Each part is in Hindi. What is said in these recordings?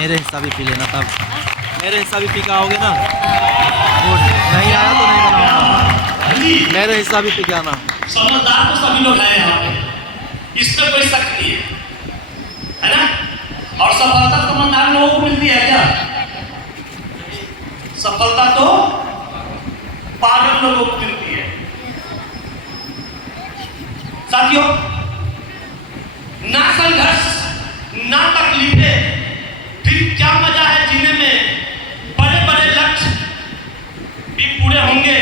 मेरे हिस्सा भी पी लेना तब। मेरे हिस्सा भी पी के आओगे ना? गुड। नहीं आया तो नहीं बनाऊंगा। मेरे हिस्सा भी पी के आना। समझदार तो सभी लोग हैं यहाँ पे, इसमें कोई शक नहीं है ना? और सफलता समझदार लोगों को मिलती है क्या? सफलता तो पागल लोगों को मिलती है। साथियों, ना संघर्ष ना तकलीफें, फिर क्या मजा है जीने में? बड़े बड़े लक्ष्य भी पूरे होंगे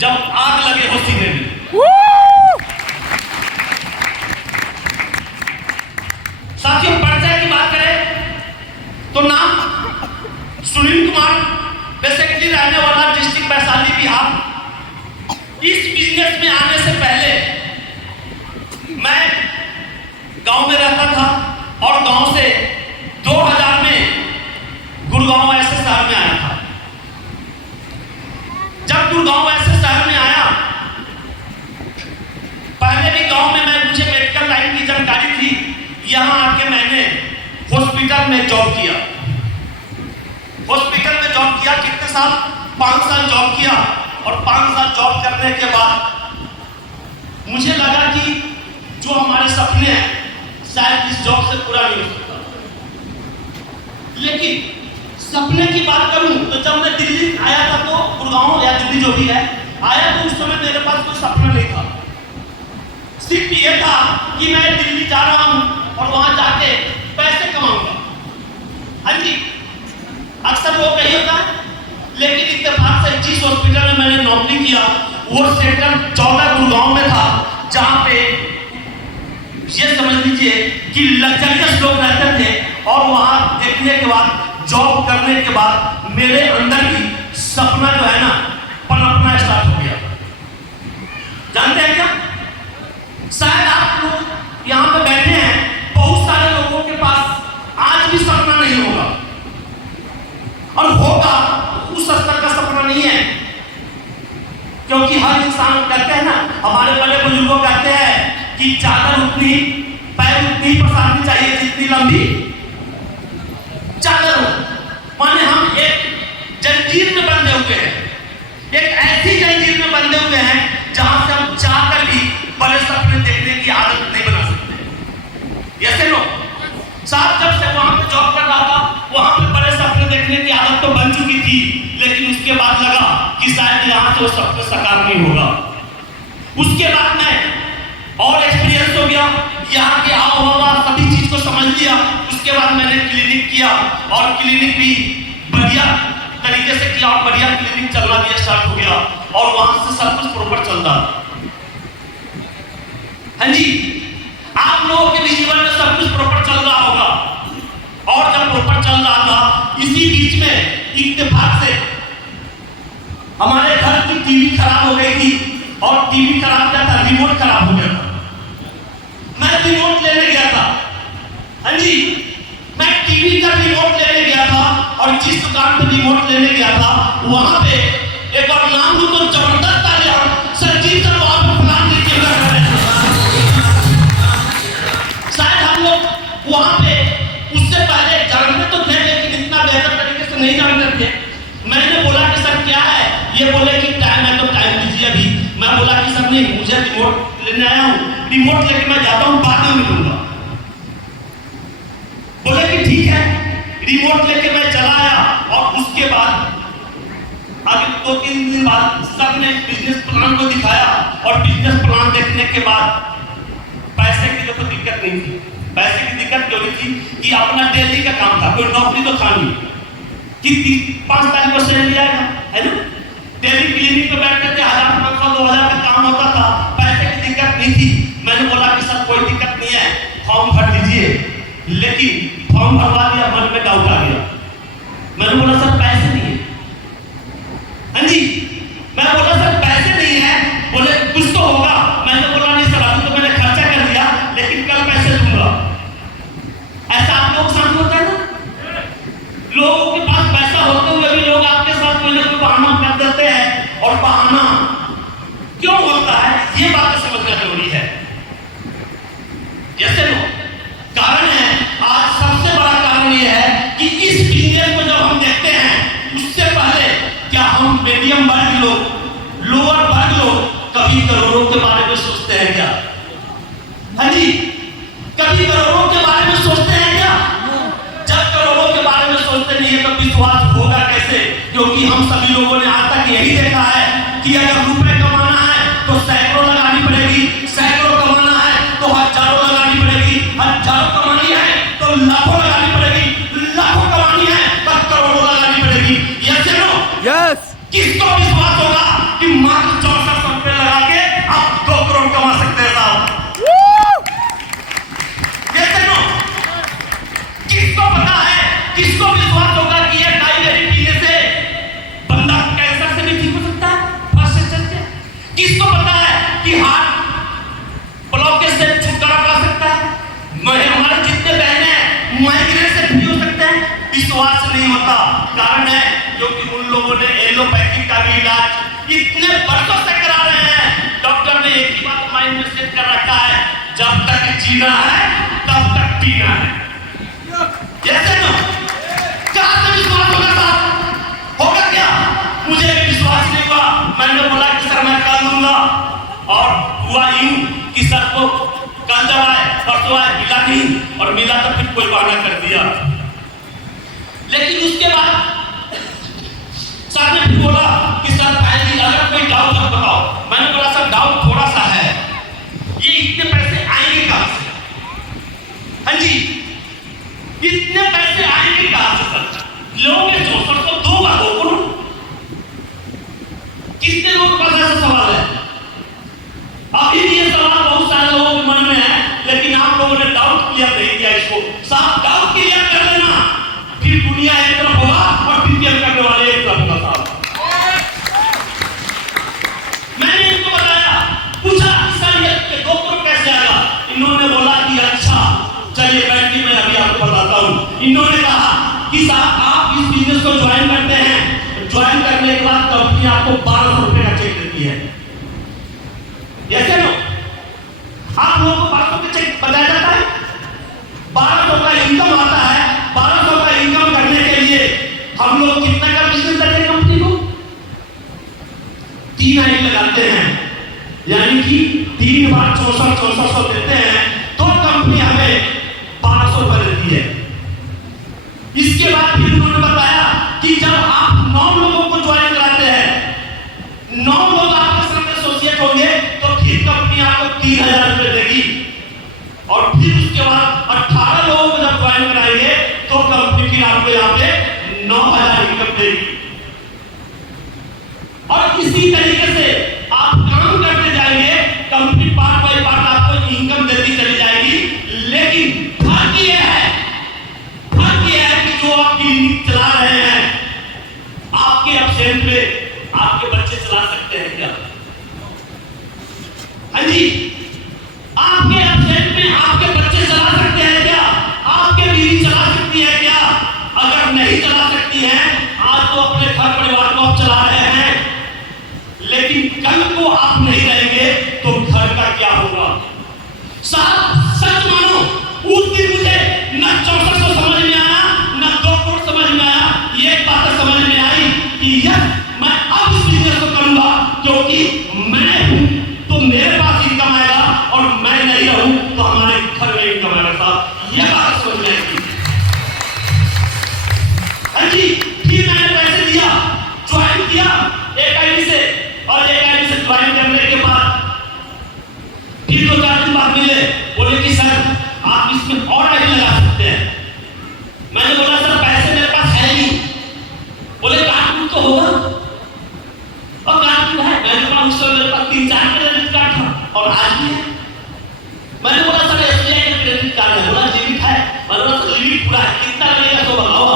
जब आग लगे हो सीने में। साथियों, परिचय की बात करें तो नाम सुनील कुमार, बेसिकली रहने वाला डिस्ट्रिक्ट वैशाली बिहार। इस बिजनेस में आने से पहले मैं गांव में रहता था और गांव से 2000 में गुड़गांव ऐसे शहर में आया था। जब गुड़गांव ऐसे शहर में आया, पहले भी गांव में मुझे मेडिकल लाइन की जानकारी थी। यहां आके मैंने हॉस्पिटल में जॉब किया। हॉस्पिटल में जॉब किया कितने साल? 5 साल जॉब किया। और 5 साल जॉब करने के बाद मुझे लगा कि जो हमारे सपने हैं शायद इस जॉब से पूरा नहीं हो सकता। लेकिन सपने की बात करूं तो जब मैं दिल्ली आया था, तो गुड़गांव या दिल्ली जो भी है आया, तो उस समय मेरे पास कोई सपना नहीं था। सिर्फ ये था कि मैं दिल्ली जा रहा हूं और वहां जाके पैसे कमाऊंगा। हाँ जी, अक्सर वो कही होता है। लेकिन इत्तेफाक से जिस हॉस्पिटल में मैंने नौकरी किया वो सेक्टर 14 गुड़गांव में था, जहां पे ये समझ लीजिए कि लग्जरियस लोग रहते थे। और वहां देखने के बाद, जॉब करने के बाद मेरे अंदर भी सपना जो है ना पनपना स्टार्ट हो गया। जानते हैं क्या? शायद आप लोग यहाँ पे बैठे हैं, बहुत सारे लोगों के पास आज भी सपना नहीं होगा, और होगा उस स्तर का सपना नहीं है। क्योंकि हर इंसान कहते हैं ना, हमारे बड़े बुजुर्गों कहते हैं कि चादर उतनी, पैर उतनी पसारनी चाहिए जितनी लंबी चादर हो। माने हम एक जंजीर में बंधे हुए हैं, एक ऐसी जंजीर में बंधे हुए हैं जहां से हम चाहकर भी बड़े सपने देखने की आदत नहीं बना सकते। ऐसे लोग साहब, जब से वहां पे जॉब कर रहा था, वहां पे बड़े सपने देखने की आदत तो बन चुकी थी, लेकिन उसके बाद लगा कि शायद यहां से वो सपने साकार नहीं होगा। उसके बाद मैं और एक्सपीरियंस हो गया, यहाँ के आओ हवा सभी चीज को समझ लिया। उसके बाद मैंने क्लिनिक किया, और क्लिनिक भी बढ़िया तरीके से किया, और बढ़िया क्लिनिक चलना भी स्टार्ट हो गया, और वहां से सब कुछ प्रॉपर चल रहा। हाँ जी, आप लोगों के भी जीवन में सब कुछ प्रॉपर चल रहा होगा। और जब प्रॉपर चल रहा था, इसी बीच में इत्तेफाक से हमारे घर की टीवी खराब हो गई थी। और टीवी खराब क्या था, रिमोट खराब हो गया था। मैं रिमोट लेने गया था। हाँ जी, मैं टीवी का रिमोट लेने गया था, और जिस दुकान पे रिमोट लेने गया था वहां पे एक और नाम लूं तो जबरदस्त आ गया, संजीव सर वहां पे फलान लीजिएगा। शायद हम लोग वहां पे उससे पहले जानते तो थे, लेकिन इतना बेहतर तरीके से नहीं जानते थे। मैंने बोला कि सर क्या है? ये बोले कि टाइम है तो टाइम दीजिए अभी। मैं बोला कि सर नहीं, मुझे रिमोट लेने आया हूँ, रिमोट लेके मैं जाता हूँ, बाद में मिलूंगा। बोले कि ठीक है। रिमोट लेके मैं चला आया, और उसके बाद आगे 2-3 दिन बाद सबने बिजनेस प्लान को दिखाया, और बिजनेस प्लान देखने के बाद पैसे की तो दिक्कत नहीं थी। पैसे की दिक्कत क्यों नहीं थी कि अपना डेली का काम था, कोई नौकरी तो था नहीं कि 5 तारीख को सैलरी आएगा, है ना? डेली क्लिनिक पे बैठते थे, 1000-1500-2000 का काम होता था, पैसे की दिक्कत नहीं थी। मैंने बोला कि सर कोई दिक्कत नहीं है, फॉर्म भर दीजिए। लेकिन फॉर्म भरवा दिया, मन में डाउट आ गया। मैंने बोला सर पैसे नहीं है। हाँ जी, मैं बोला सर पैसे नहीं है। बोले कुछ तो होगा। मैंने बोला नहीं सर, अभी तो मैंने खर्चा कर दिया, लेकिन कल पैसे दूंगा। ऐसा आप लोग साथ होता है ना? लोगों के पास पैसा होते हुए भी लोग आपके साथ कोई ना कोई बहाना कर देते हैं, और बहाना क्यों होता है ये बात समझना जरूरी है। जैसे लोग कारण है, आज सबसे बड़ा कारण ये है मध्यम वर्ग लोग, लोअर वर्ग लोग कभी करोड़ों के बारे में सोचते हैं क्या? हाँ जी, कभी करोड़ों के बारे में सोचते हैं क्या? जब करोड़ों के बारे में सोचते नहीं है तो विश्वास होगा कैसे? क्योंकि हम सभी लोगों ने आज तक यही देखा है कि अगर रुपए कमाना है तो सैकड़ों लगानी पड़ेगी, सैकड़ों कमाना है तो हजारों लगानी पड़ेगी, हजारों कमानी है तो लाखों लगानी पड़ेगी, लाखों कमानी है तो करोड़ों लगानी पड़ेगी। यस या नो? यस। किसको विश्वास होगा कि मात्र 6400 रुपए लगा के आप 2 करोड़ कमा सकते हैं साहब? यस या नो? किसको पता है, किसको विश्वास होगा कि ये डायरी पीने से बंदा कैंसर से भी ठीक हो सकता है? फर्स्ट से चल के किसको पता है कि हार्ट ब्लॉकेज से छुटकारा पा सकता है? हमारे जितने बहने हैं माइग्रेन से फ्री हो सकते हैं? विश्वास नहीं होता। कारण है क्योंकि उन लोगों ने एलोपैथी का भी इलाज इतने वर्षों से करा रहे हैं। डॉक्टर ने एक ही बात माइंड में सेट कर रखा है, जब तक जीना है तब तक पीना है। जैसे ना कहां से विश्वास होगा साहब? होगा क्या? मुझे भी विश्वास नहीं हुआ। मैंने बोला कि सर मैं कर लूंगा, और हुआ यूं कि सर को कल जब आए परसों आए, मिला नहीं, और मिला तो फिर कोई बहाना कर दिया। लेकिन उसके बाद सर ने फिर बोला कि सर पहले अगर कोई डाउट है बताओ। मैंने बोला सर डाउट थोड़ा सा है, ये इतने पैसे आएंगे कहां से? हाँ जी, इतने पैसे आएंगे कहां से सर? लोगे 6400 2 करोड़? कितने लोगों के पास ऐसा सवाल है? अभी भी ये सवाल बहुत सारे लोगों के मन में है, लेकिन आप लोगों ने डाउट क्लियर नहीं किया इसको। साहब डाउट क्लियर कर लेना, फिर दुनिया एक तरफ होगा और क्लियर करने वाले एक तरफ होगा साहब। मैंने इनको बताया, पूछा सर ये 2 करोड़ कैसे आएगा? इन्होंने बोला कि अच्छा चलिए बैठिए, मैं अभी आपको बताता हूं। इन्होंने कहा कि साहब आप इस बिजनेस को ज्वाइन करते हैं, ज्वाइन करने के बाद कंपनी आपको 1200 रुपए का चेक देती है। ऐसे नो आप लोगों को 1200 का चेक बताया जाता है? 1200 का इनकम आता है। 1200 का इनकम करने के लिए हम लोग कितना का बिजनेस करते हैं? कंपनी को 3 आई लगाते हैं, यानी कि 3 बार 6400 देते हैं तो कंपनी हमें 1200 रुपए देती है। इसके बाद फिर उन्होंने बताया कि जब आप 9 लोगों को ज्वाइन कराते हैं, 9 लोग आपके साथ एसोसिएट होंगे तो फिर कंपनी आपको 3000 रुपए देगी, और फिर उसके बाद 18 लोगों को जब ज्वाइन कराएंगे तो कंपनी फिर आपको यहाँ पे 9000 इनकम देगी। और इसी तरीके से आप काम करते जाएंगे, कंपनी पार्ट बाय पार्ट आपको इनकम देती चली जाएगी। लेकिन फर्क ये है कि जो आप क्लिनिक चला रहे हैं, आपके एब्सेंट में आपके बच्चे चला सकते हैं क्या? हाँ जी, आपके एब्सेंट में आपके बच्चे चला सकते हैं क्या? आपके बीवी चला सकती है क्या? अगर नहीं चला सकती है, आज तो अपने घर परिवार को आप चला रहे हैं, लेकिन कल को आप नहीं रहेंगे तो घर का क्या होगा? साहब सच मानो, उस दिन मुझे न 6400 समझ में आया, न 2 करोड़ समझ में आया। ये बात समझ में आई कि यस मैं अब इस बिजनेस को करूंगा, क्योंकि मैं हूं तो मेरे पास इनकम आएगा, और मैं नहीं रहूं तो हमारे घर में इनकम आएगा। साहब ये बात समझ में आएगी। हाँ जी, फिर मैंने पैसे दिया, ज्वाइन किया एक आईडी से, और एक आईडी से ज्वाइन करने के बाद फिर 2-4 दिन बाद मिले, बोले कि सर आप इसमें और आईडी लगा सकते हैं। मैंने बोला सर पैसे मेरे पास है नहीं। बोले कार्ड तो होगा, और कार्ड है। मैंने बोला उस समय मेरे पास 3-4 क्रेडिट कार्ड था और आज भी है। मैंने बोला सर एसबीआई का क्रेडिट कार्ड है। बोला लिमिट है। मैंने बोला सर लिमिट पूरा है, कितना लगेगा तो बताओ।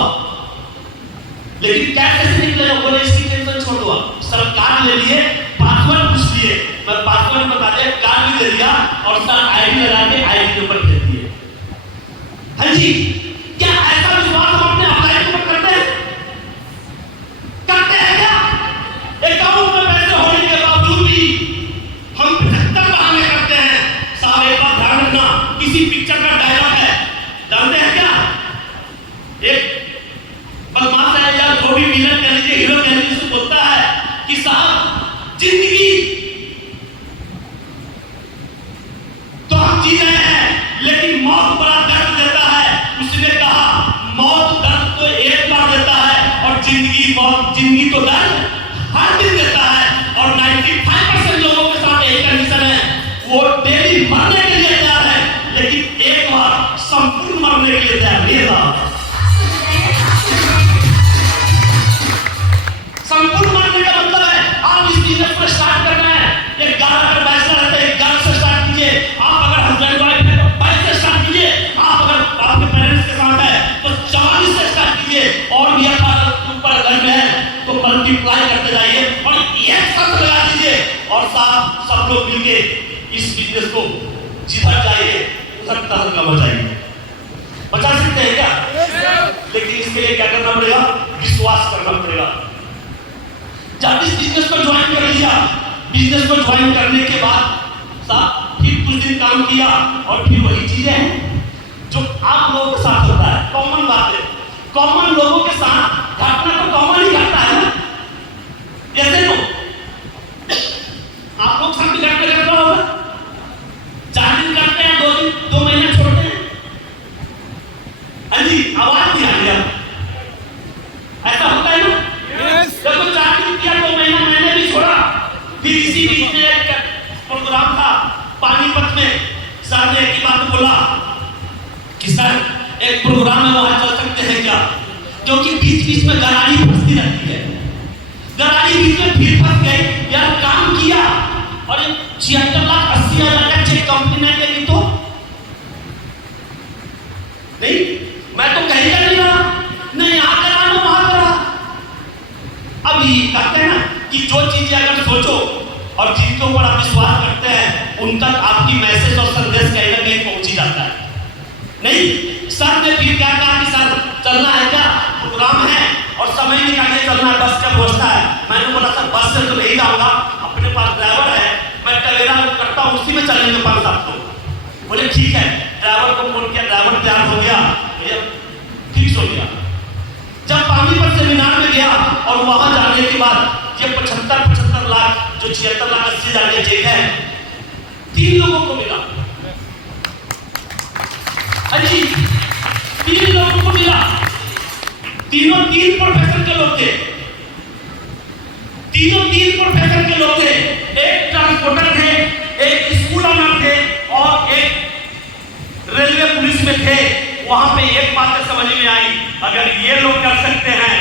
लेकिन कैश कैसे निकलेगा? बोले इसकी टेंशन छोड़ दो, सर कार्ड ले लिए, पासवर्ड पूछ लिए, मैं पासवर्ड बता दिया, कार्ड भी दे दिया, और सर आईडी लगा के आईडी नंबर दे दिए। हाँ जी, क्या ऐसा विश्वास हम अपने अप्लाई को करते हैं? करते हैं क्या? अकाउंट में पैसे होने के बावजूद भी हम 75 बहाने करते हैं। साहब एक बात ध्यान रखना, किसी पिक्चर का डायलॉग है, जानते हैं क्या? एक बदमाश है या जो भी विलन कह लीजिए, हीरो कह लीजिए, बोलता है कि बहुत बड़ा दर्द देता है। उसने कहा मौत दर्द तो एक बार देता है और जिंदगी तो दर्द हर दिन देता है। और 95% लोगों के साथ एक कंडीशन है, वो डेली मरने के लिए तैयार है, लेकिन एक बार संपूर्ण मरने के लिए तैयार नहीं था। संपूर्ण मरने का मतलब है आप इस बिजनेस को स्टार्ट करना है, एक गाना अगर बैचलर रहते हैं 11 से स्टार्ट कीजिए। आप अगर हस्बैंड वाइफ है तो 22 से स्टार्ट कीजिए। आप अगर आपके पेरेंट्स के साथ है तो 44 से स्टार्ट कीजिए। और भी 18 ऊपर घर में है तो मल्टीप्लाई करते जाइए और एक साथ लगा दीजिए। और साथ सब लोग मिलके इस बिजनेस को जिधर जाइए उधर तहलका मचाइए। बचा सकते हैं क्या? लेकिन इसके लिए क्या करना पड़ेगा? विश्वास करना पड़ेगा। जब इस बिजनेस को ज्वाइन कर लिया, बिजनेस को ज्वाइन करने के बाद साहब फिर कुछ दिन काम किया और फिर वही चीजें हैं जो आप लोगों के साथ होता है। कॉमन बात है, कॉमन लोगों के साथ घटना तो कॉमन ही घटता है ना। जैसे तो आप लोग साथ भी घटना घट रहा होगा, 4 दिन करते हैं, 2 महीने छोड़ते हैं। हाँ जी, आवाज नहीं आ रही, ऐसा होता है ना। जब 4 दिन किया 2 महीना मैंने भी छोड़ा। फिर इसी बीच में एक प्रोग्राम था पानीपत में, सर ने एक बात बोला कि सर एक प्रोग्राम में वहां चल सकते हैं क्या? क्योंकि बीच में गरारी फंसती रहती है। गरारी बीच में फिर फंस गई यार, काम किया और 76,80,000 का चेक कंपनी ने देगी तो नहीं, मैं तो कहीं का नहीं रहा, नहीं यहाँ करा ना वहां करा। अब ये कहते हैं ना कि जो चीजें अगर सोचो और जिनके ऊपर आप विश्वास करते हैं उन तक आपकी मैसेज और संदेश कहीं ना कहीं पहुंच ही जाता है। नहीं, सर ने फिर क्या कहा कि सर चलना है क्या? प्रोग्राम है और समय निकालने चलना है, बस का व्यवस्था है। मैंने बोला सर बस से तो नहीं जाऊंगा, अपने पास ड्राइवर है, मैं टवेरा करता हूँ, उसी में चलेंगे 5-7 लोग। बोले ठीक है, ड्राइवर को फोन किया, ड्राइवर तैयार हो गया, फिक्स हो गया। जब पानीपत सेमिनार में गया और वहां जाने के बाद ये 75 लाख जो 76 लाख 80 हजार का चेक है 3 लोगों को मिला। अच्छी 3 लोगों को मिला, तीनों 3 प्रोफेसर के लोग थे, तीनों 3 प्रोफेसर के लोग थे। एक ट्रांसपोर्टर थे, एक स्कूल ऑनर थे और एक रेलवे पुलिस में थे। वहां पे एक बात समझ में आई, अगर ये लोग कर सकते हैं